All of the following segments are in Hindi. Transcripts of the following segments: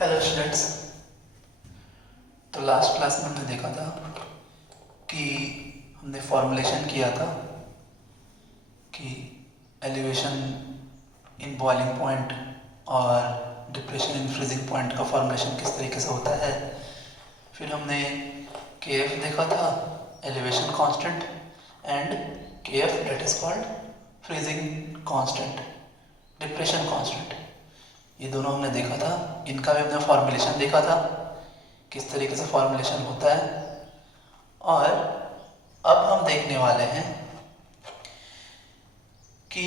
Hello students. तो लास्ट क्लास में हमने देखा था कि हमने फॉर्मुलेशन किया था कि एलिवेशन इन बॉइलिंग पॉइंट और डिप्रेशन इन फ्रीजिंग पॉइंट का फॉर्मुलेशन किस तरीके से होता है। फिर हमने के एफ देखा था, एलिवेशन कांस्टेंट, एंड के F that is called freezing constant, depression constant. ये दोनों हमने देखा था। इनका भी हमने फॉर्मुलेशन देखा था, किस तरीके से फॉर्मुलेशन होता है। और अब हम देखने वाले हैं कि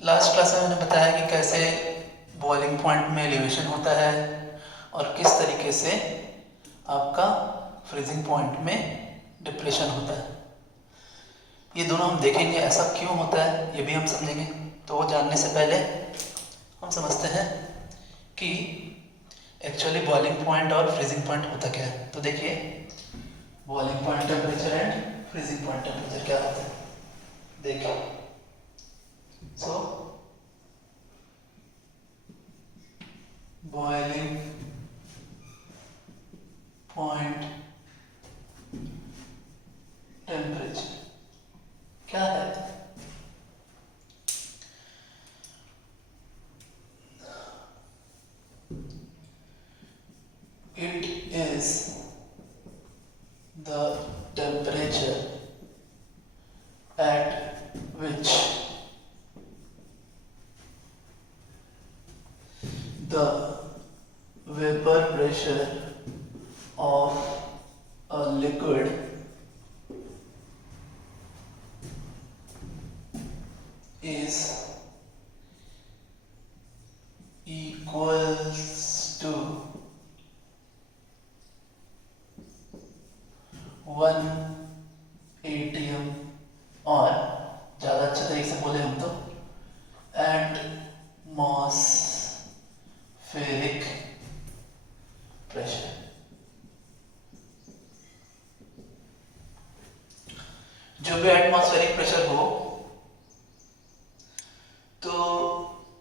लास्ट क्लास में मैंने बताया कि कैसे बॉइलिंग पॉइंट में एलिवेशन होता है और किस तरीके से आपका फ्रीजिंग पॉइंट में डिप्रेशन होता है। ये दोनों हम देखेंगे, ऐसा क्यों होता है ये भी हम समझेंगे। तो वो जानने से पहले हम समझते हैं कि एक्चुअली बॉइलिंग पॉइंट और फ्रीजिंग पॉइंट होता क्या है। तो देखिए, boiling point temperature and freezing point temperature क्या होता है। देखिए, सो बॉइलिंग पॉइंट टेम्परेचर क्या है। It is the temperature at which the vapor pressure of a liquid is equals to 1 atm, और ज़्यादा अच्छे तरीके से बोले हम तो एटमॉस्फेरिक प्रेशर। जो भी एटमॉस्फेरिक प्रेशर हो तो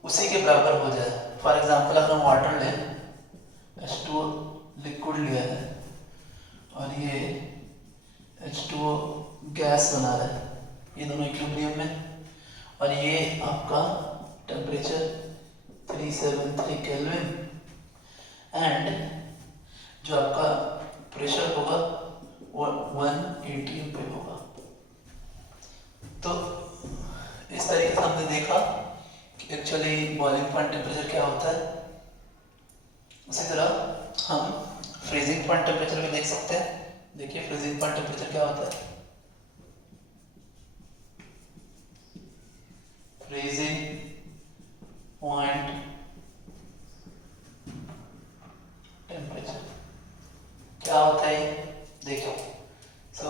उसी के बराबर हो जाए। फॉर एग्जांपल अगर हम वाटर लें, H2O लिक्विड लिया है और ये H2O गैस बना रहा है, ये दोनों इक्विलिब्रियम में, और ये आपका टेम्परेचर 373 केल्विन एंड जो आपका प्रेशर होगा वो 1 atm पे होगा। तो इस तरीके से हमने देखा कि एक्चुअली बॉइलिंग पॉइंट टेम्परेचर क्या होता है। उसी तरह हम फ्रीजिंग पॉइंट टेम्परेचर भी देख सकते हैं। देखिए, फ्रीजिंग पॉइंट टेम्परेचर क्या होता है। फ्रीजिंग पॉइंट टेम्परेचर क्या होता है, देखो। So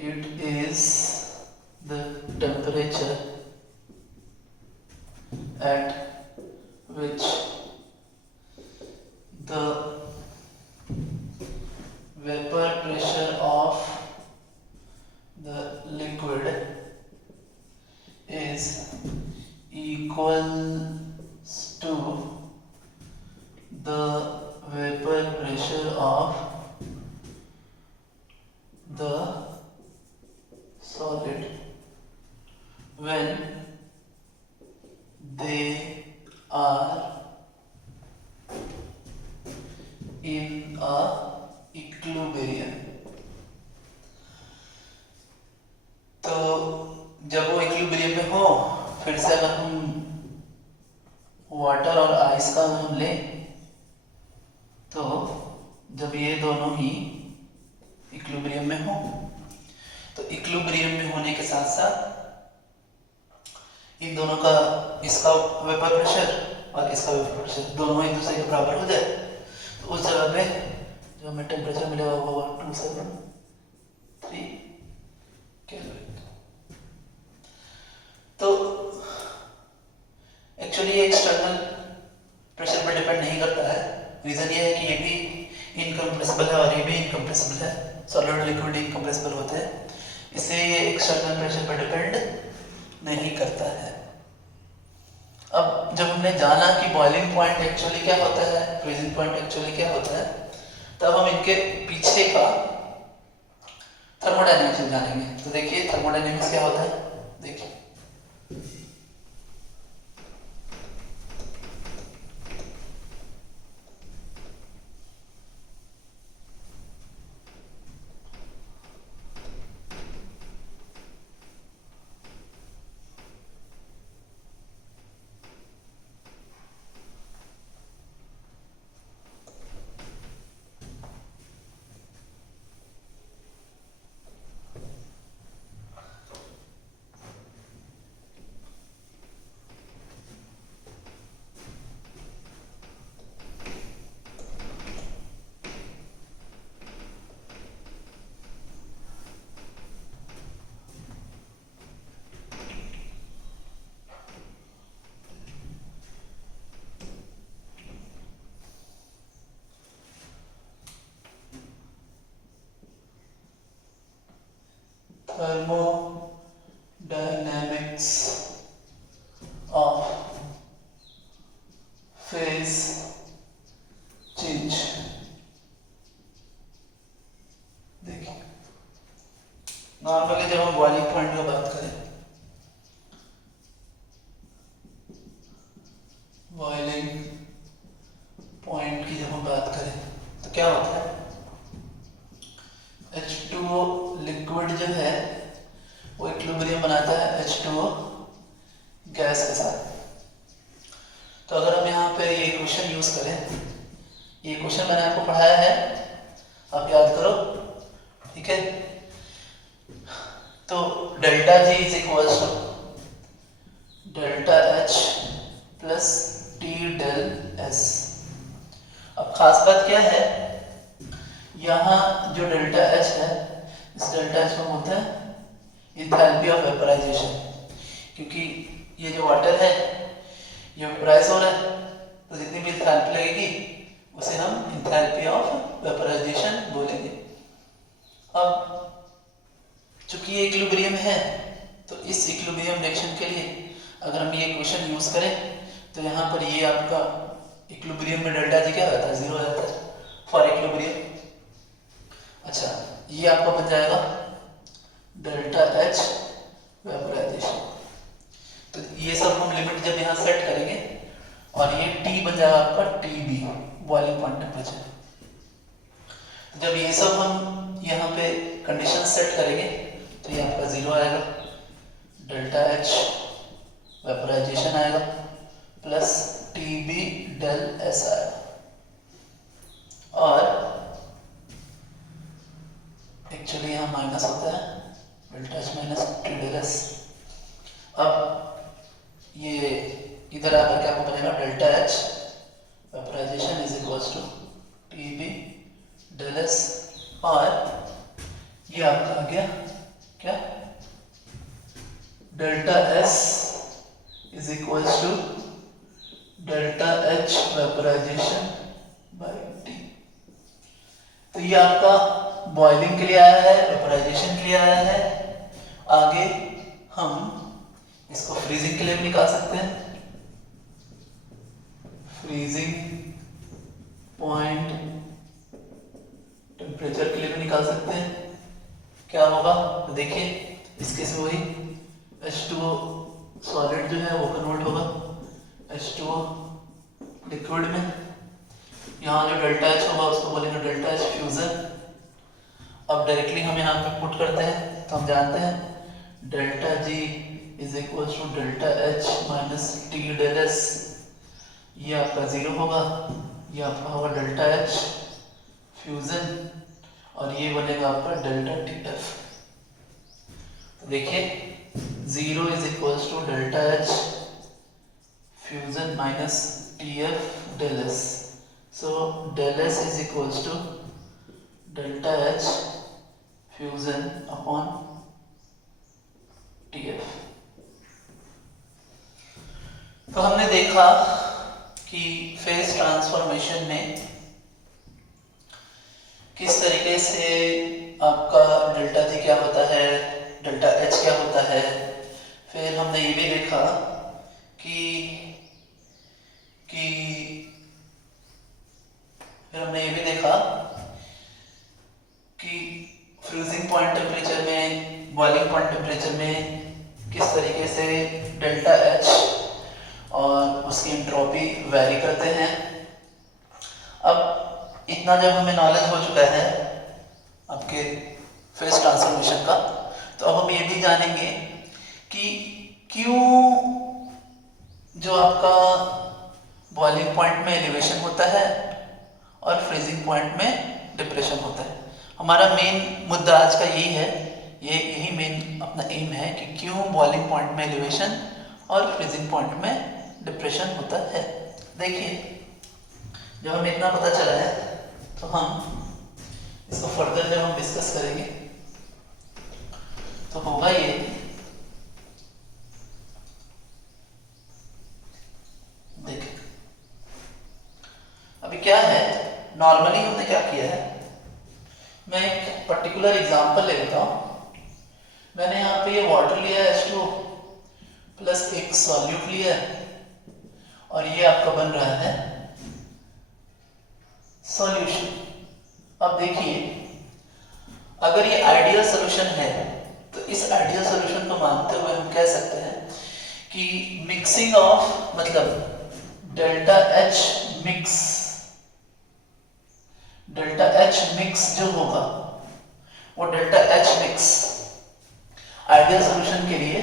it is the temperature at which the vapor pressure of the liquid is equal to the vapor pressure of the solid when they are in a equilibrium। तो जब वो इक्विलिब्रियम में हो, फिर से अगर हम वाटर और आइस का हम लें तो जब ये दोनों ही इक्विलिब्रियम में हो, तो इक्विलिब्रियम में होने के साथ साथ इन दोनों का, इसका वेपर प्रेशर और इसका वेपर प्रेशर दोनों एक दूसरे के बराबर हो जाए, तो उस जगह पे जो हमें टेम्परेचर मिलेगा वो होगा 273 केल्विन। तो एक्चुअली ये एक्सटर्नल प्रेशर पर डिपेंड नहीं करता है। रीज़न ये है कि ये भी इनकम्प्रेसिबल है और ये भी इनकम्प्रेसिबल है। सॉलिड लिक्विड इनकम्प्रेसिबल होते हैं, इससे ये एक्सटर्नल प्रेशर पर डिपेंड नहीं करता है। अब जब हमने जाना कि बॉइलिंग पॉइंट एक्चुअली क्या होता है, फ्रीजिंग पॉइंट एक्चुअली क्या होता है, तब हम इनके पीछे का थर्मोडायनेमिक्स जानेंगे। तो देखिए थर्मोडायनेमिक्स क्या होता है, देखिए thermodynamics of phase change। देखिए नॉर्मली जब हम बॉइलिंग पॉइंट की बात करें, बॉइलिंग पॉइंट की जब हम बात करें तो क्या होता है, H2O लिक्विड जो है वो इक्विलिब्रियम बनाता है H2O गैस के साथ। तो अगर हम यहाँ पे ये इक्वेशन यूज करें, ये इक्वेशन मैंने आपको पढ़ाया है, आप याद करो, ठीक है। तो delta G is equals to delta H plus T del S। अब खास बात क्या है, यहाँ जो डेल्टा H है, इस डेल्टा H को बोलते हैं इंथैल्पी ऑफ वेपराइजेशन, क्योंकि ये जो वाटर है ये वेपराइज हो रहा है, तो जितनी भी इंथैल्पी लगेगी उसे हम इंथैल्पी ऑफ वेपराइजेशन बोलेंगे। अब चूंकि ये इक्विलिब्रियम है, तो इस इक्विलिब्रियम रिएक्शन के लिए अगर हम ये इक्वेशन यूज करें तो यहाँ पर ये आपका इक्विलिब्रियम में डेल्टा जी क्या रहता है, 0 रहता है फॉर इक्विलिब्रियम। अच्छा, ये आपका बन जाएगा डेल्टा H वेपराइजेशन। तो ये सब हम लिमिट जब यहाँ सेट करेंगे और ये T बन जाएगा आपका TB बॉइलिंग पॉइंट टेम्परेचर। जब ये सब हम यहाँ पे कंडीशन सेट करेंगे तो ये आपका 0 आएगा, डेल्टा H वेपराइजेशन आएगा प्लस TB डेल S आएगा, और एक्चुअली यहाँ माइनस होता है delta H minus T del S। अब ये इधर आकर क्या बनेगा, delta H vaporization is equals to TB del S, और ये आपका आ गया क्या, delta S is equals to delta H vaporization by T। तो ये आपका बॉइलिंग के लिए आया है, वेपराइजेशन के लिए आया है। आगे हम इसको फ्रीजिंग के लिए भी निकाल सकते हैं, फ्रीजिंग पॉइंट टेम्परेचर के लिए भी निकाल सकते हैं। क्या होगा तो देखिए, इस केस में वही H2O सॉलिड जो है वो कन्वर्ट होगा H2O लिक्विड में। यहाँ जो डेल्टा H होगा उसको बोलेंगे डेल्टा H फ्यूजन। अब डायरेक्टली हम यहाँ पे पुट करते हैं तो हम जानते हैं delta G is equal to delta H minus T del S। ये आपका 0 होगा, ये आपका होगा डेल्टा H फ्यूजन, और ये बनेगा आपका डेल्टा TF। तो देखिए 0 is equal to delta H fusion minus TF del S। So del S is equals to delta H fusion upon TF। तो हमने देखा कि फेज ट्रांसफॉर्मेशन में किस तरीके से आपका डेल्टा G क्या होता है, डेल्टा H क्या होता है। फिर हमने ये भी देखा कि फ्रीजिंग पॉइंट टेम्परेचर में, बॉइलिंग पॉइंट टेम्परेचर में किस तरीके से डेल्टा एच और उसकी एंट्रोपी वेरी करते हैं। अब इतना जब हमें नॉलेज हो चुका है आपके फेस ट्रांसफॉर्मेशन का, तो अब हम ये भी जानेंगे कि क्यों जो आपका बॉइलिंग पॉइंट में एलिवेशन होता है और फ्रीजिंग पॉइंट में डिप्रेशन होता है। हमारा मेन मुद्दा आज का यही है, यही मेन अपना एम है कि क्यों बॉइलिंग पॉइंट में एलिवेशन और फ्रीजिंग पॉइंट में डिप्रेशन होता है। देखिए, जब हमें इतना पता चला है तो हम इसको फर्दर जब हम डिस्कस करेंगे तो होगा ये, देखिए अभी क्या है, नॉर्मली हमने क्या किया है, मैं एक पर्टिकुलर एग्जांपल ले लेता हूं। मैंने यहाँ पे ये वाटर लिया है H2 प्लस एक सॉल्यूट लिया है और ये आपका बन रहा है सॉल्यूशन। अब देखिए, अगर ये आइडियल सॉल्यूशन है तो इस आइडियल सॉल्यूशन को मानते हुए हम कह सकते हैं कि मिक्सिंग ऑफ मतलब डेल्टा एच मिक्स जो होगा वो delta H mix ideal solution के लिए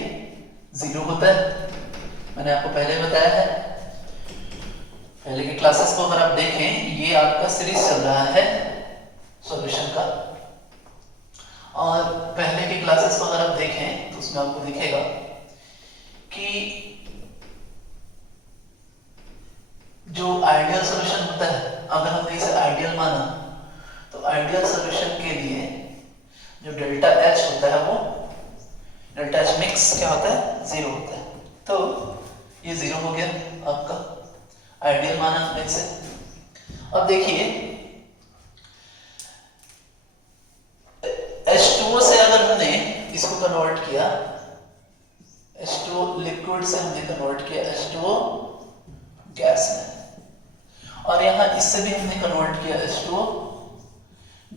0 होता है। मैंने आपको पहले बताया है, पहले की क्लासेस को अगर आप देखें, ये आपका सीरीज चल रहा है सॉल्यूशन का, और पहले की क्लासेस को अगर आप देखें तो उसमें आपको दिखेगा कि जो आइडियल सॉल्यूशन होता है, अगर हमने इसे आइडियल माना तो आइडियल सॉल्यूशन के लिए जो डेल्टा एच होता है वो डेल्टा एच मिक्स क्या होता है, 0 होता है। तो ये 0 हो गया आपका आइडियल माना हमने इसे। अब देखिए, H2O से अगर हमने इसको कन्वर्ट किया, H2O लिक्विड से हमने कन्वर्ट किया H2O गैस में, और यहां इससे भी हमने कन्वर्ट किया H2O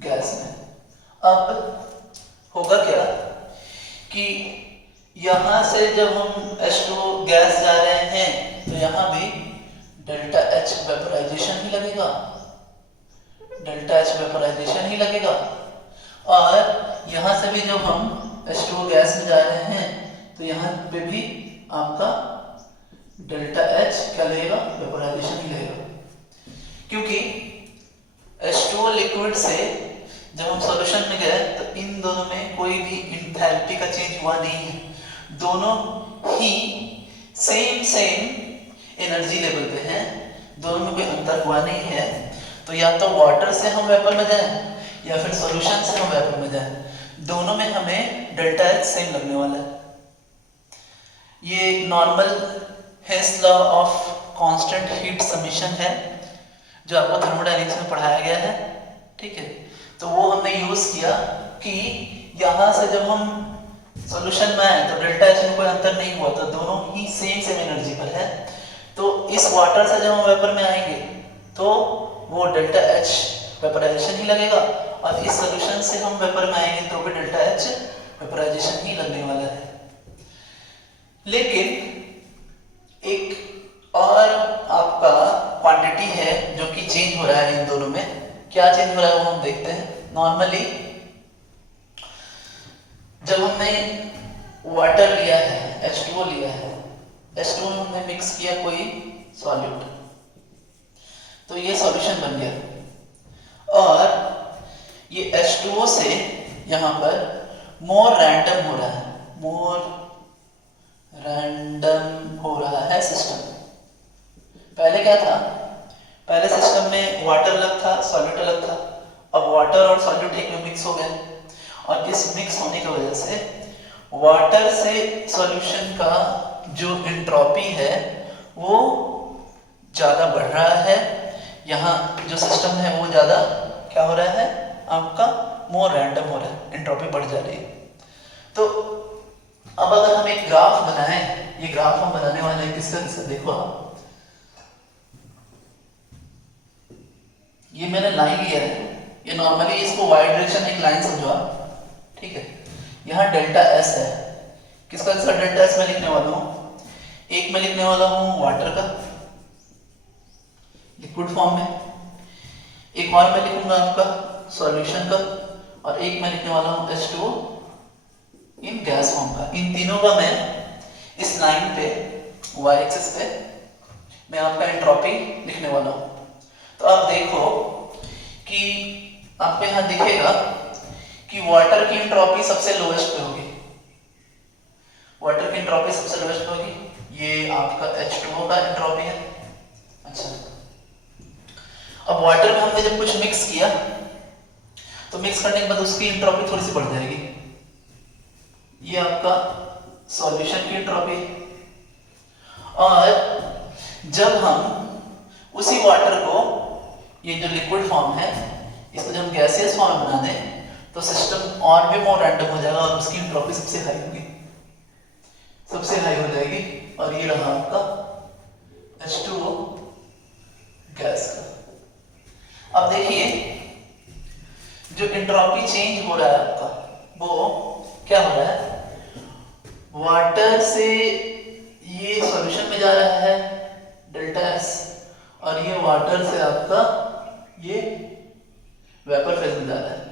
गैस में। अब होगा क्या कि यहां से जब हम H2O गैस जा रहे हैं तो यहां भी डेल्टा एच वेपोराइजेशन ही लगेगा, डेल्टा एच वेपोराइजेशन ही लगेगा, और यहां से भी जब हम H2O गैस में जा रहे हैं तो यहां पे भी आपका डेल्टा एच क्या लगेगा, वेपोराइजेशन ही लगेगा। क्योंकि H2O लिक्विड से जब हम सॉल्यूशन में गए तो इन दोनों में कोई भी इंथैल्पी का चेंज हुआ नहीं है, दोनों ही सेम एनर्जी लेवल पे हैं, दोनों में कोई अंतर हुआ नहीं है। तो या तो वाटर से हम वेपर में जाएं या फिर सॉल्यूशन से हम वेपर में जाएं, दोनों में हमें डेल्टा एच सेम लगने वाला है। ये normal Hess law of constant heat summation है जो आपको थर्मोडायनेमिक्स में पढ़ाया गया है, ठीक है। तो वो हमने यूज किया कि यहां से जब हम सॉल्यूशन में आए तो डेल्टा एच में कोई अंतर नहीं हुआ, तो दोनों ही सेम एनर्जी पर है। तो इस वाटर से जब हम वेपर में आएंगे तो वो डेल्टा एच वेपराइजेशन ही लगेगा, और इस सॉल्यूशन से हम वेपर में आएंगे तो भी डेल्टा एच वेपराइजेशन ही लगने वाला है। लेकिन एक और आपका क्वांटिटी है जो कि चेंज हो रहा है इन दोनों में। क्या चेंज हो रहा है वो हम देखते हैं। नॉर्मली जब हमने वाटर लिया है, H2O लिया है, H2O में हमने मिक्स किया कोई सॉल्यूट, तो ये सॉल्यूशन बन गया, और ये H2O से यहाँ पर मोर रैंडम हो रहा है, है सिस्टम। पहले क्या था, पहले सिस्टम में वाटर अलग था, सॉल्यूट अलग था। अब वाटर और सॉल्यूट एक में मिक्स हो गए, और इस मिक्स होने की वजह से वाटर से सॉल्यूशन का जो एंट्रोपी है वो ज़्यादा बढ़ रहा है। यहाँ जो सिस्टम है वो ज़्यादा क्या हो रहा है, आपका मोर रैंडम हो रहा है, एंट्रोपी बढ़ जा रही है। तो अब अगर हम एक ग्राफ बनाएं, ये ग्राफ हम बनाने वाले हैं किसका, देखो आप, ये मैंने लाइन लिया है, ये नॉर्मली इसको वाई डायरेक्शन एक लाइन समझो आप, ठीक है। यहाँ डेल्टा एस है, किसका डेल्टा एस मैं लिखने वाला हूँ, एक मैं लिखने वाला हूँ वाटर का लिक्विड फॉर्म में, एक और मैं लिखूंगा आपका सॉल्यूशन का, और एक मैं लिखने वाला हूँ H2O इन गैस फॉर्म का। इन तीनों का मैं इस लाइन पे y एक्सिस पे मैं आपका एंट्रोपी लिखने वाला हूँ। तो आप देखो कि आपको यहाँ दिखेगा कि वाटर की एंट्रोपी सबसे लोएस्ट पे होगी, वाटर की एंट्रोपी सबसे लोएस्ट पे होगी। ये आपका H2O का एंट्रोपी है। अच्छा, अब वाटर में हमने जब कुछ मिक्स किया तो मिक्स करने के बाद उसकी एंट्रोपी थोड़ी सी बढ़ जाएगी। ये आपका सॉल्यूशन की एंट्रोपी, और जब हम उसी वाटर को, ये जो लिक्विड फॉर्म है, इसको जब हम गैसियस फॉर्म में बना दें तो सिस्टम और भी मोर रैंडम हो जाएगा और उसकी एंट्रोपी सबसे हाई होगी, सबसे हाई हो जाएगी। और ये रहा आपका H2O गैस का। अब देखिए जो एंट्रोपी चेंज हो रहा है आपका, वो क्या हो रहा है, वाटर से ये सॉल्यूशन में जा रहा है डेल्टा एस, और ये वाटर से आपका ये वेपर फेज में जा रहा है।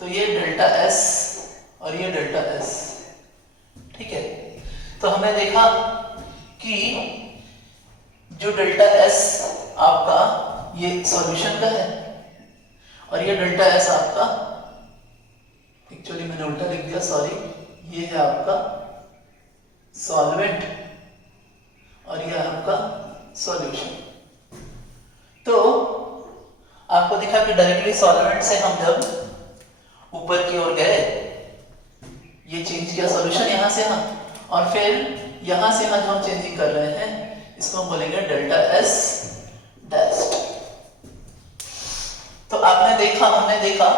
तो ये डेल्टा एस और ये डेल्टा एस, ठीक है। तो हमने देखा कि जो डेल्टा एस आपका ये सॉल्यूशन का है और ये डेल्टा एस आपका, एक्चुअली मैंने उल्टा लिख दिया, सॉरी, ये है आपका सॉल्वेंट और ये आपका सॉल्यूशन। तो आपको दिखा कि डायरेक्टली सॉल्वेंट से हम जब ऊपर की ओर गए, ये चेंज किया सॉल्यूशन यहाँ से यहाँ, और फिर यहाँ से यहाँ जो हम चेंजिंग कर रहे हैं इसको हम बोलेंगे डेल्टा एस डैश्ड। तो आपने देखा, हमने देखा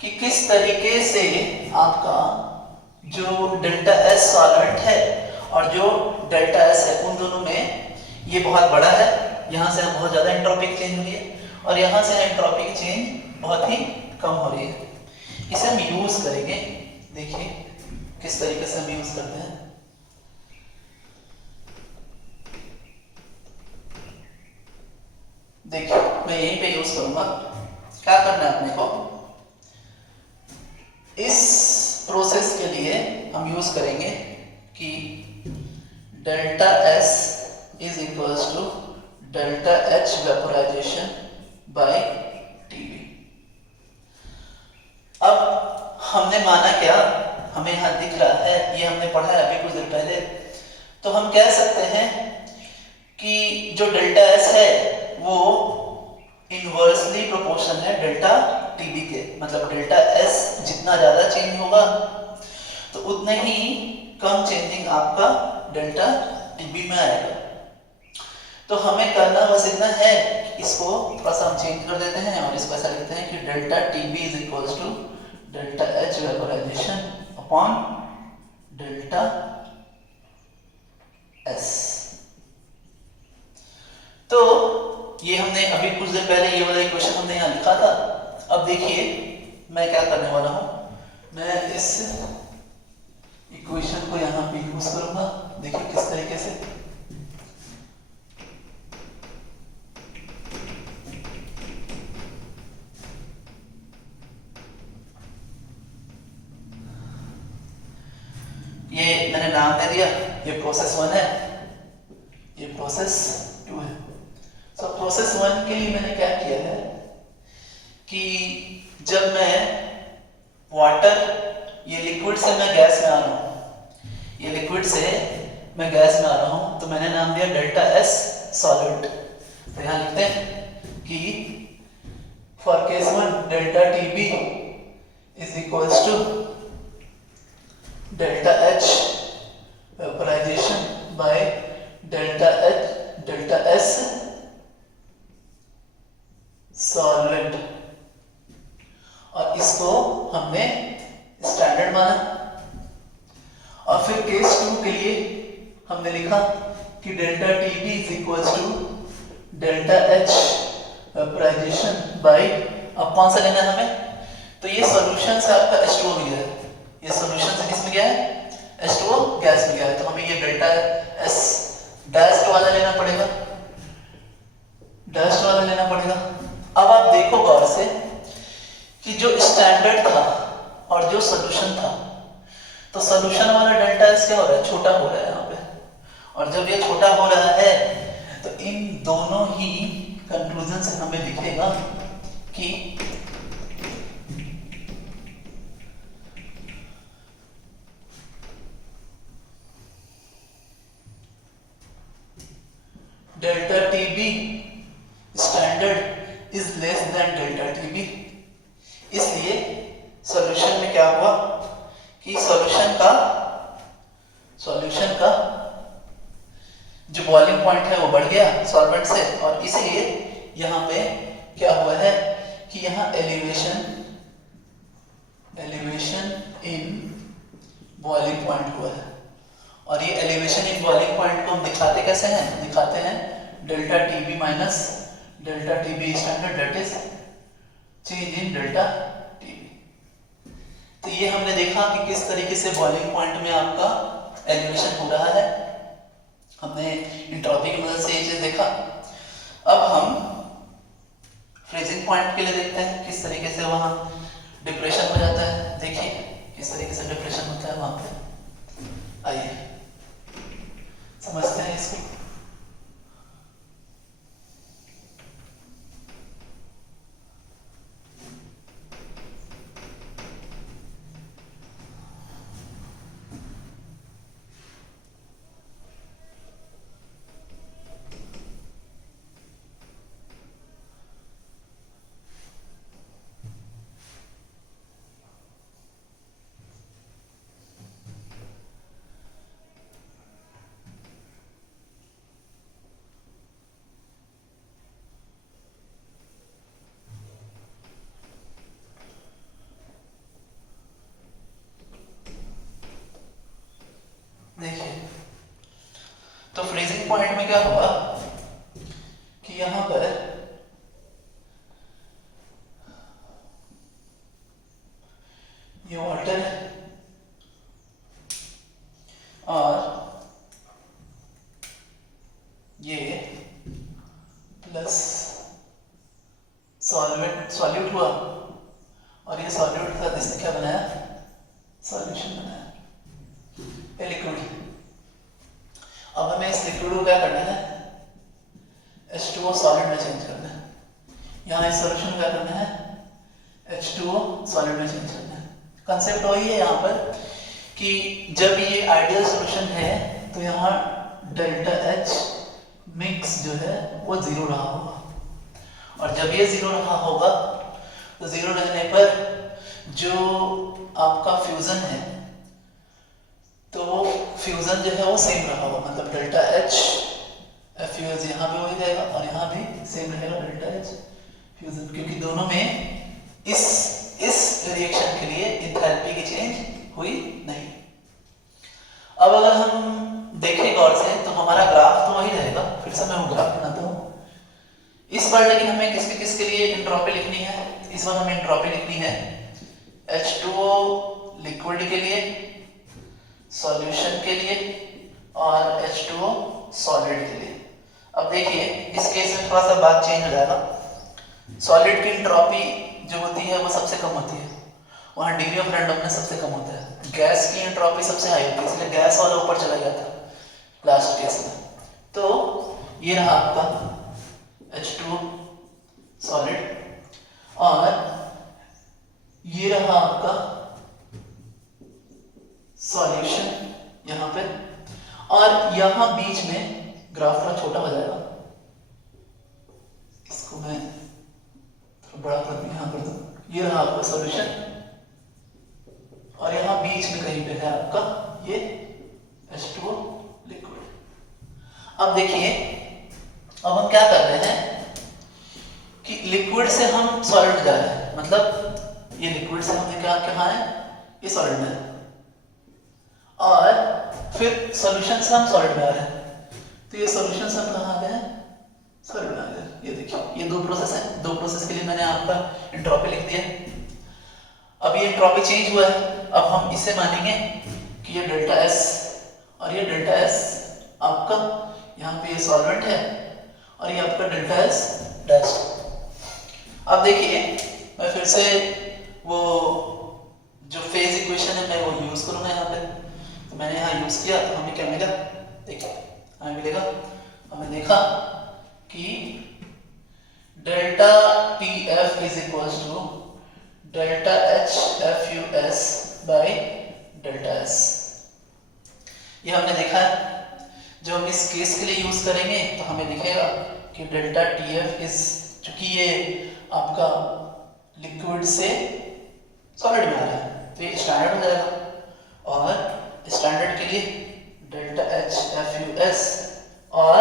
कि किस तरीके से आपका जो डेल्टा एस सॉल्वेंट है और जो डेल्टा एस है, उन दोनों में ये बहुत बड़ा है, यहाँ से बहुत ज़्यादा एंट्रोपिक चेंज हो रही है, और यहाँ से एंट्रोपिक चेंज बहुत ही कम हो रही है। इसे हम यूज करेंगे, देखिए किस तरीके से हम यूज करते हैं। देखिए मैं यहीं पे यूज करूंगा। क्या करना है अपने को, इस प्रोसेस के लिए हम यूज करेंगे कि delta S is equals to delta H vaporization by TB. अब हमने माना क्या, हमें यहां दिख रहा है, ये हमने पढ़ा है अभी कुछ देर पहले, तो हम कह सकते हैं कि जो डेल्टा एस है वो इनवर्सली प्रोपोर्शनल है डेल्टा टीबी के। मतलब डेल्टा एस जितना ज्यादा चेंज होगा तो उतने ही कम चेंजिंग आपका डेल्टा टीबी में आएगा। तो हमें करना बस इतना है कि इसको थोड़ा सा हम चेंज कर देते हैं और इसको ऐसा लिखते हैं कि delta TB is equals to delta H vaporization upon delta S. तो ये हमने अभी कुछ देर पहले ये वाला इक्वेशन हमने यहाँ लिखा था। अब देखिए मैं क्या करने वाला हूँ, मैं इस इक्वेशन को यहाँ पे यूज करूंगा। देखिए किस तरीके से, ये मैंने नाम दे दिया, ये प्रोसेस 1 है, ये प्रोसेस 2 है। तो प्रोसेस 1 के लिए मैंने क्या किया है कि जब मैं वाटर, ये लिक्विड से मैं गैस में आ रहा हूँ, ये लिक्विड से मैं गैस में आ रहा हूँ, तो मैंने नाम दिया डेल्टा एस सॉल्वेंट। तो यहाँ लिखते हैं कि for case 1 delta TB is equals to delta H vaporization by delta S solvent, और इसको हमने स्टैंडर्ड माना। और फिर केस 2 के लिए हमने लिखा कि delta TB is equals to delta H vaporization by, अब कौन सा लेना है हमें, तो ये सॉल्यूशन से आपका H2O मिल गया है, ये सॉल्यूशन से किस में गया है, H2O गैस में गया है। तो हमें ये डेल्टा S डैश्ड वाला लेना पड़ेगा, डैश्ड वाला लेना पड़ेगा। अब आप देखो गौर से कि जो स्टैंडर्ड था और जो सॉल्यूशन था, तो सॉल्यूशन वाला डेल्टा S क्या हो रहा है, छोटा हो रहा है यहाँ पे, और जब ये छोटा हो रहा है तो इन दोनों ही कंक्लूजन से हमें दिखेगा कि delta TB standard is less than delta TB। इसलिए सॉल्यूशन में क्या हुआ कि सॉल्यूशन का जो बॉइलिंग पॉइंट है वो बढ़ गया सॉल्वेंट से, और इसलिए यहाँ पे क्या हुआ है कि यहाँ एलिवेशन इन बॉइलिंग पॉइंट हुआ है। और ये एलिवेशन इन बॉइलिंग पॉइंट को हम दिखाते कैसे हैं, दिखाते हैं delta TB minus delta TB standard, that is change in delta TB। तो ये हमने देखा कि किस तरीके से बॉइलिंग पॉइंट में आपका एलिवेशन हो रहा है, हमने एंट्रोपी की मदद से ये चीज देखा। अब हम फ्रीजिंग पॉइंट के लिए देखते हैं किस तरीके से वहां डिप्रेशन हो जाता है। देखिए किस तरीके से डिप्रेशन होता है वहां पे, आइए समझते हैं इसको। देखिए तो फ्रीजिंग पॉइंट में क्या हुआ कि यहां पर ये वाटर और ये प्लस सॉल्यूट हुआ, और ये सॉल्यूट था जिसने क्या बनाया, सॉल्यूशन बनाया, ये लिक्विड। अब हमें इस लिक्विड को क्या करना है, H2O सॉलिड में चेंज करना है। यहाँ इस सॉल्यूशन क्या करना है, H2O सॉलिड में चेंज करना है। कंसेप्ट वही है यहाँ पर कि जब ये आइडियल सॉल्यूशन है तो यहाँ डेल्टा H मिक्स जो है वो 0 रहा होगा, और जब ये 0 रहा होगा तो 0 रहने पर जो आपका फ्यूजन है तो फ्यूजन जो है वो सेम रहा होगा, मतलब डेल्टा H फ्यूज यहाँ पे हो जाएगा और यहाँ भी सेम रहेगा डेल्टा H फ्यूजन, क्योंकि दोनों में इस रिएक्शन के लिए एंथैल्पी की चेंज हुई नहीं। अब अगर हम देखें गौर से तो हमारा ग्राफ तो वही रहेगा, फिर से मैं वो ग्राफ बनाता हूँ इस बार, लेकिन हमें किसके लिए एंट्रोपी लिखनी है, इस बार हमें एंट्रोपी लिखनी है H2O लिक्विड के लिए, सॉल्यूशन के लिए और H2O सॉलिड के लिए। अब देखिए इस केस में थोड़ा सा बात चेंज हो जाएगा, सॉलिड की एंट्रोपी जो होती है वो सबसे कम होती है, वहाँ डिग्री ऑफ रैंडमनेस सबसे कम होता है। गैस की एंट्रोपी सबसे हाई होती है, इसलिए गैस वाला ऊपर चला गया था लास्ट केस में। तो ये रहा आपका H2O सॉलिड और ये रहा आपका सॉल्यूशन यहाँ पे, और यहाँ बीच में ग्राफ थोड़ा छोटा हो जाएगा, इसको मैं थोड़ा बड़ा कर दूं, यहाँ कर दूं। ये रहा आपका सॉल्यूशन और यहाँ बीच में कहीं पे है आपका ये H2O लिक्विड। अब देखिए अब हम क्या कर रहे हैं कि लिक्विड से हम सॉलिड में जा रहे हैं, मतलब ये लिक्विड से हमने क्या कहा है, ये सॉलिड में है, और फिर सॉल्यूशन से हम सॉलिड में आ रहे हैं। तो ये सॉल्यूशन से हम कहाँ आ गए हैं, सॉलिड में आ गए। ये देखिए ये दो प्रोसेस है, दो प्रोसेस के लिए मैंने आपका एंट्रोपी लिख दिया। अब ये एंट्रोपी चेंज हुआ है, अब हम इसे मानेंगे कि ये डेल्टा एस और ये डेल्टा एस आपका यहाँ पे ये सॉल्वेंट है और ये आपका डेल्टा एस डैश। अब देखिए मैं फिर से वो जो फेज इक्वेशन है मैं वो यूज करूंगा यहाँ पे। तो मैंने यहाँ यूज किया तो हमें क्या मिला, देखिए हमें मिलेगा, हमें देखा कि delta T F is equal to delta H F U S by delta S. ये हमने देखा है। जब हम इस केस के लिए यूज करेंगे तो हमें दिखेगा कि डेल्टा टी एफ इज, चूंकि ये आपका लिक्विड से सॉलिड में आ रहा है तो ये स्टैंडर्ड हो जाएगा, और स्टैंडर्ड के लिए delta H F U S, और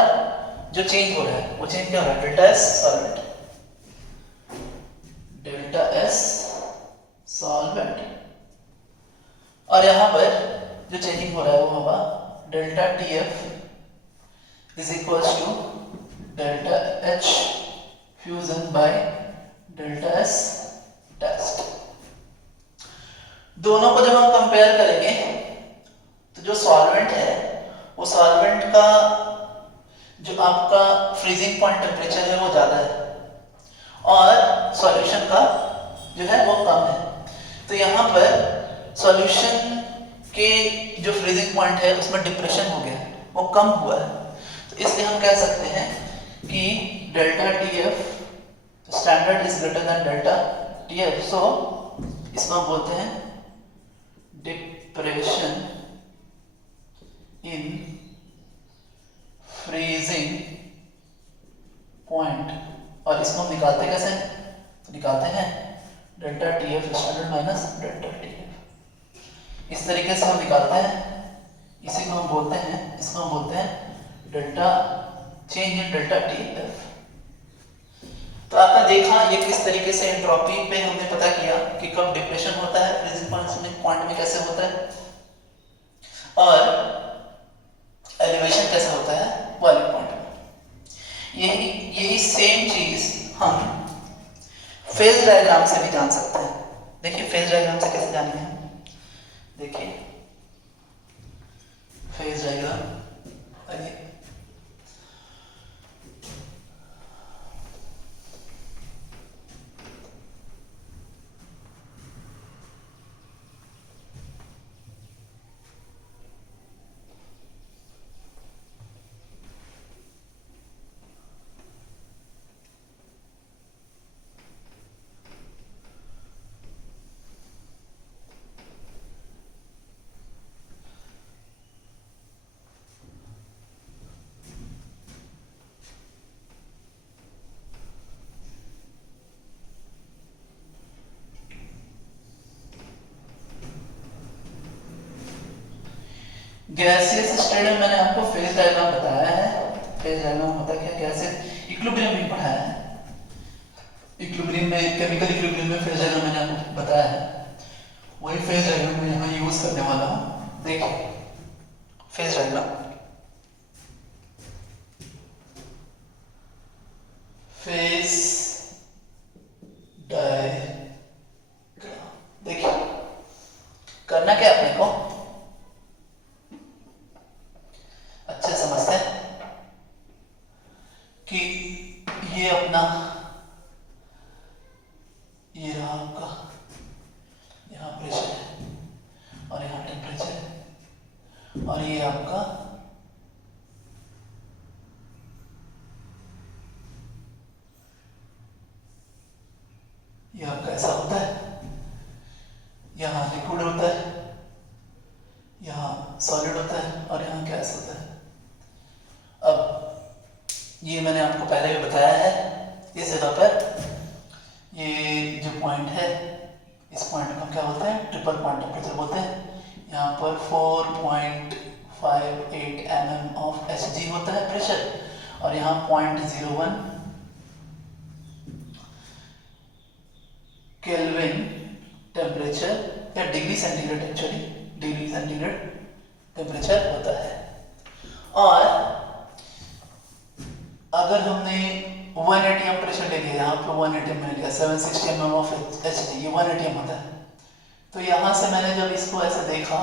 जो चेंज हो रहा है वो चेंज क्या हो रहा है, delta S solvent, delta S solvent, और यहां पर जो चेंजिंग हो रहा है वो होगा delta T F is equal to delta H fusion by delta S test. दोनों को जब हम कंपेयर करेंगे तो जो सॉल्वेंट है वो सॉल्वेंट का जो आपका फ्रीजिंग पॉइंट टेम्परेचर है वो ज़्यादा है और सॉल्यूशन का जो है वो कम है। तो यहाँ पर सॉल्यूशन के जो फ्रीजिंग पॉइंट है उसमें डिप्रेशन हो गया, वो कम हुआ है। तो इसलिए हम कह सकते हैं कि delta T f standard is greater than delta T f. So इसको हम बोलते हैं डिप्रेशन इन फ्रीजिंग पॉइंट, और इसको हम निकालते कैसे, तो निकालते हैं delta T f standard minus delta T F. इस तरीके से हम निकालते हैं, इसी को हम बोलते हैं, इसको हम बोलते हैं delta change in delta T F. तो आपने देखा ये किस तरीके से एंट्रोपी पे हमने पता किया कि कब डिप्रेशन होता है, फ्रीजिंग पॉइंट में कैसे होता है, और एलिवेशन कैसे होता है बॉइलिंग पॉइंट में। यही सेम चीज हम फेज डायग्राम से भी जान सकते हैं। देखिए फेज डायग्राम से कैसे जानेंगे हम, देखिए फेज डायग्राम, आइए गैसियस स्टेट में मैंने आपको फेज डायग्राम बताया है। फेज डायग्राम होता क्या, गैसियस इक्विलिब्रियम भी पढ़ाया है, इक्विलिब्रियम में केमिकल इक्विलिब्रियम में फेज डायग्राम मैंने आपको बताया है, वही फेज डायग्राम में यहाँ यूज करने वाला हूँ। देखिए फेज डायग्राम, फेज डायग्राम, देखिए करना क्या अपने को, अच्छे समझते हैं कि ये अपना ये रहा आपका, यहाँ प्रेशर है और यहाँ टेम्परेचर है, और ये आपका ये आपका ऐसा होता है, यहाँ लिक्विड होता है, यहाँ सॉलिड होता है और यहाँ गैस होता है। अब ये मैंने आपको पहले भी बताया है, इस जगह पर ये जो पॉइंट है, इस पॉइंट को क्या बोलते हैं, ट्रिपल पॉइंट टेम्परेचर बोलते हैं। यहाँ पर 4.58 mm ऑफ Hg होता है प्रेशर, और यहाँ 0.01 केल्विन टेम्परेचर या degree centigrade, actually degree centigrade temperature होता है। और अगर हमने 1 atm प्रेशर ले लिया, यहाँ पे 1 atm मिल गया, 760 mm ऑफ Hg, ये 1 atm होता है। तो यहां से मैंने जब इसको ऐसे देखा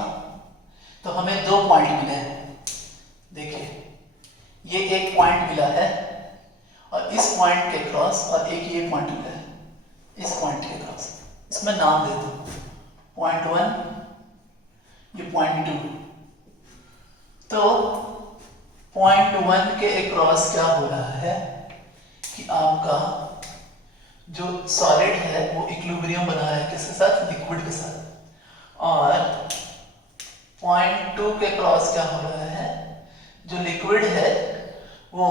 तो हमें दो पॉइंट मिले हैं। देखिए ये एक पॉइंट मिला है और इस पॉइंट के क्रॉस, और एक ये पॉइंट मिला है इस पॉइंट के क्रॉस। इसमें नाम दे दो पॉइंट 1, ये पॉइंट 2। तो पॉइंट 1 के अक्रॉस क्या हो रहा है कि आपका जो सॉलिड है वो इक्विलिब्रियम बना है किसके साथ, लिक्विड के साथ। और पॉइंट 2 के क्रॉस क्या हो रहा है, जो लिक्विड है वो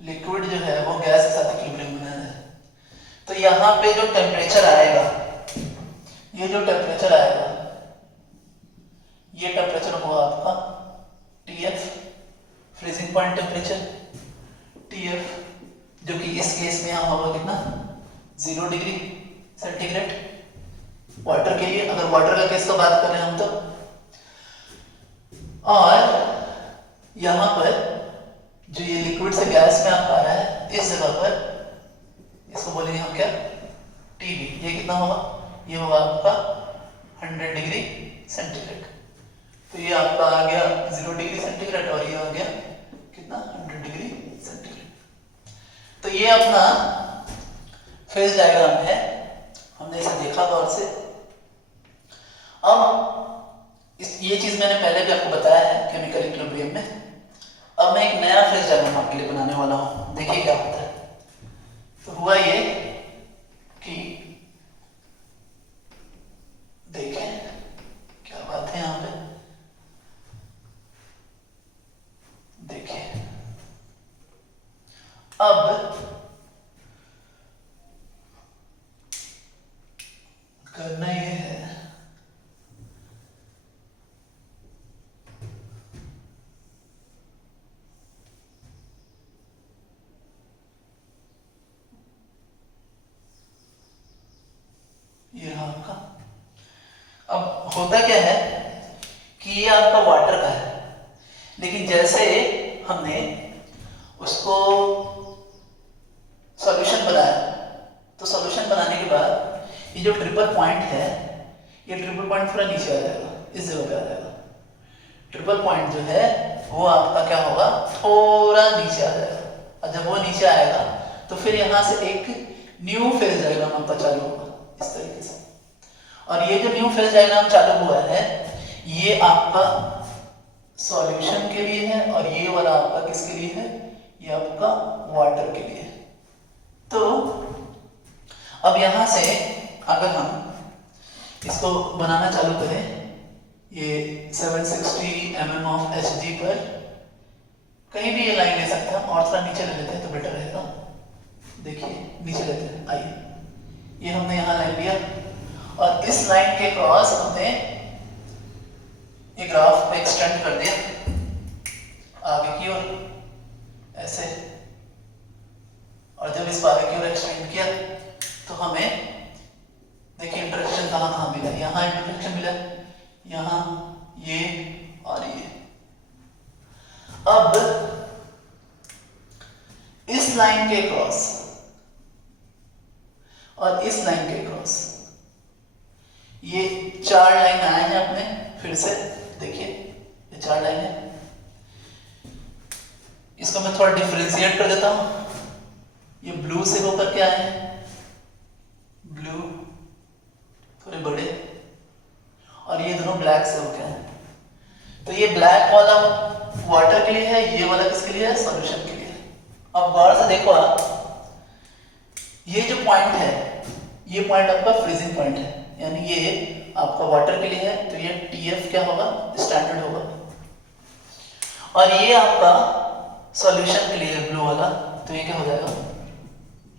लिक्विड जो है वो गैस के साथ इक्विलिब्रियम बना है। तो यहां पे जो टेम्परेचर आएगा, ये जो टेम्परेचर आएगा, ये टेम्परेचर होगा आपका TF, freezing point temperature TF, जो कि इस केस में यहां होगा कितना, 0 डिग्री सेंटीग्रेड वाटर के लिए, अगर वाटर का केस का बात करें हम तो। और यहां पर जो ये लिक्विड से गैस में आ रहा है, इस जगह पर इसको बोलेंगे हम क्या, TB। ये कितना होगा, ये होगा आपका 100 डिग्री सेंटीग्रेड। तो ये आपका आ गया 0 डिग्री सेंटीग्रेड और ये आ गया कितना, 100 डिग्री सेंटीग्रेड। तो ये अपना फेज डायग्राम है, हमने इसे देखा गौर से। अब ये चीज मैंने पहले भी आपको बताया है केमिकल इक्विलिब्रियम में। अब मैं एक नया फेज डायग्राम आपके लिए बनाने वाला हूं, देखिए क्या होता है। तो हुआ ये कि देखें क्या बात है यहां पे, देखिए अब करना ये है, ये आपका अब होता क्या है कि ये आपका वाटर का है, लेकिन जैसे हमने उसको सॉल्यूशन बनाया, तो सॉल्यूशन बनाने के बाद ये जो ट्रिपल पॉइंट है, ये ट्रिपल पॉइंट थोड़ा नीचे आ जाएगा, इस जगह पे आ जाएगा। ट्रिपल पॉइंट जो है वो आपका क्या होगा, थोड़ा नीचे आ जाएगा। और जब वो नीचे आएगा तो फिर यहां से एक न्यू फेज डायग्राम आपका चालू होगा इस तरीके से। और ये जो न्यू फेज डायग्राम चालू हुआ है, ये आपका सॉल्यूशन के लिए है और ये वाला आपका किसके लिए है, ये आपका वाटर के लिए है। तो अब यहां से अगर हम इसको बनाना चालू करें, ये 760 mm ऑफ Hg पर कहीं भी ये लाइन ले सकते हैं हम, और थोड़ा नीचे ले लेते हैं तो बेटर रहेगा। देखिए नीचे लेते हैं, आइए, ये हमने यहाँ लाइन लिया और इस लाइन के क्रॉस हमने ये ग्राफ पे एक्सटेंड कर दिया आगे की ओर ऐसे। और जब इस आगे की ओर एक्सटेंड किया तो हमें देखिए इंटरसेक्शन कहाँ मिला, यहाँ इंटरसेक्शन मिला, यहाँ ये और ये। अब इस लाइन के क्रॉस और इस लाइन के क्रॉस ये 4 लाइन आए हैं अपने, फिर से देखिए ये 4 लाइन है। इसको मैं थोड़ा डिफरेंशिएट कर देता हूं। ये ब्लू से होकर के आए हैं, ब्लू थोड़े बड़े, और ये दोनों ब्लैक से होकर आए। तो ये ब्लैक वाला वाटर के लिए है, ये वाला किसके लिए है, सॉल्यूशन के लिए। अब गौर से देखो आप, ये जो पॉइंट है, ये पॉइंट आपका फ्रीजिंग पॉइंट है, यानी ये आपका वाटर के लिए है, तो ये TF क्या होगा, स्टैंडर्ड होगा। और ये आपका सॉल्यूशन के लिए ब्लू वाला, तो ये क्या हो जाएगा,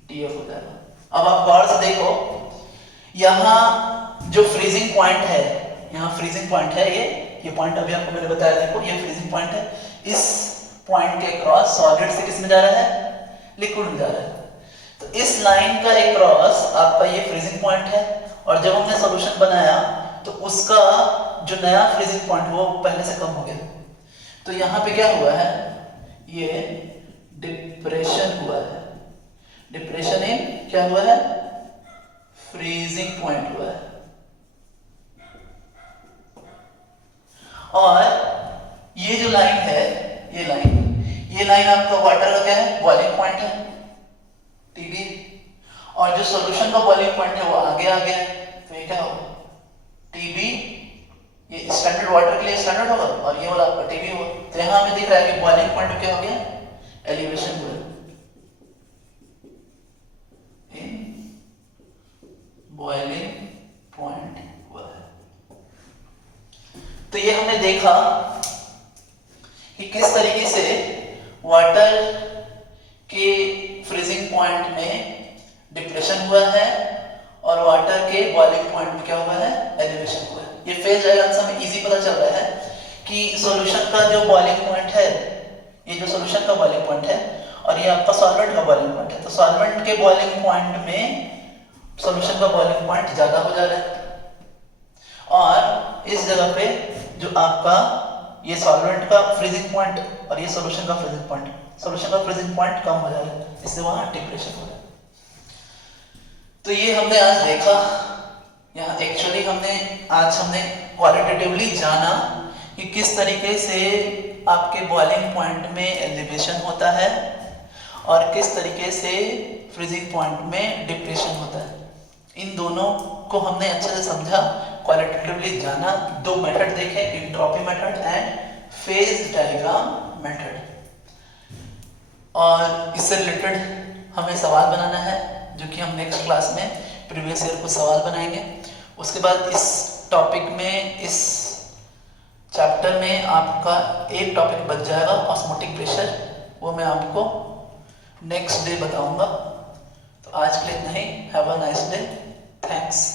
TF हो जाएगा। अब आप गौर से देखो, यहाँ जो फ्रीजिंग पॉइंट है, यहाँ फ्रीजिंग पॉइंट है, ये पॉइंट अभी आपको मैंने बताया, देखो ये फ्रीजिंग पॉइंट है। इस पॉइंट के क्रॉस सॉलिड से किस में जा रहा है, लिक्विड में जा रहा है। तो इस लाइन का एक क्रॉस आपका ये फ्रीजिंग पॉइंट है, और जब हमने सॉल्यूशन बनाया तो उसका जो नया फ्रीजिंग पॉइंट वो पहले से कम हो गया। तो यहाँ पे क्या हुआ है, ये डिप्रेशन हुआ है, डिप्रेशन इन क्या हुआ है, फ्रीजिंग पॉइंट हुआ है। और ये जो लाइन है, ये लाइन आपका वाटर का क्या है, बॉइलिंग पॉइंट है टीबी, और जो सॉल्यूशन का बॉइलिंग पॉइंट है वो आगे आ गया है, तो ये क्या होगा टीबी, ये स्टैंडर्ड वाटर के लिए स्टैंडर्ड होगा और ये वाला आपका टीबी होगा। तो यहां हमें दिख रहा है कि बॉइलिंग पॉइंट क्या हो गया, एलिवेशन हुआ, बॉइलिंग पॉइंट हुआ है। तो ये हमने देखा कि किस तरीके से वाटर के फ्रीजिंग पॉइंट में डिप्रेशन हुआ है और वाटर के बॉइलिंग पॉइंट में क्या हुआ है, एलिवेशन हुआ है। ये फेज डायग्राम से हमें इजी पता चल रहा है कि सॉल्यूशन का जो बॉइलिंग पॉइंट है, ये जो सॉल्यूशन का बॉइलिंग पॉइंट है और ये आपका सॉल्वेंट का बॉइलिंग पॉइंट है, तो सॉल्वेंट के बॉइलिंग पॉइंट में सॉल्यूशन का बॉइलिंग पॉइंट ज्यादा हो जा रहा है और इस जगह पे जो आपका ये सॉल्वेंट का फ्रीजिंग पॉइंट और ये सॉल्यूशन का फ्रीजिंग पॉइंट, सॉल्यूशन का फ्रीजिंग पॉइंट कम हो जा रहा है, इससे वहां डिप्रेशन हो रहा है। तो ये हमने आज देखा, यहाँ एक्चुअली हमने क्वालिटेटिवली जाना कि किस तरीके से आपके बॉइलिंग पॉइंट में एलिवेशन होता है और किस तरीके से फ्रीजिंग पॉइंट में डिप्रेशन होता है। इन दोनों को हमने अच्छे से समझा, क्वालिटेटिवली जाना, दो मेथड देखे, entropy method and phase diagram method. और इससे रिलेटेड हमें सवाल बनाना है जो कि हम नेक्स्ट क्लास में प्रीवियस ईयर को सवाल बनाएंगे। उसके बाद इस टॉपिक में, इस चैप्टर में आपका एक टॉपिक बच जाएगा ऑस्मोटिक प्रेशर, वो मैं आपको नेक्स्ट डे बताऊंगा। तो आज के लिए इतना ही। Have a nice day, thanks.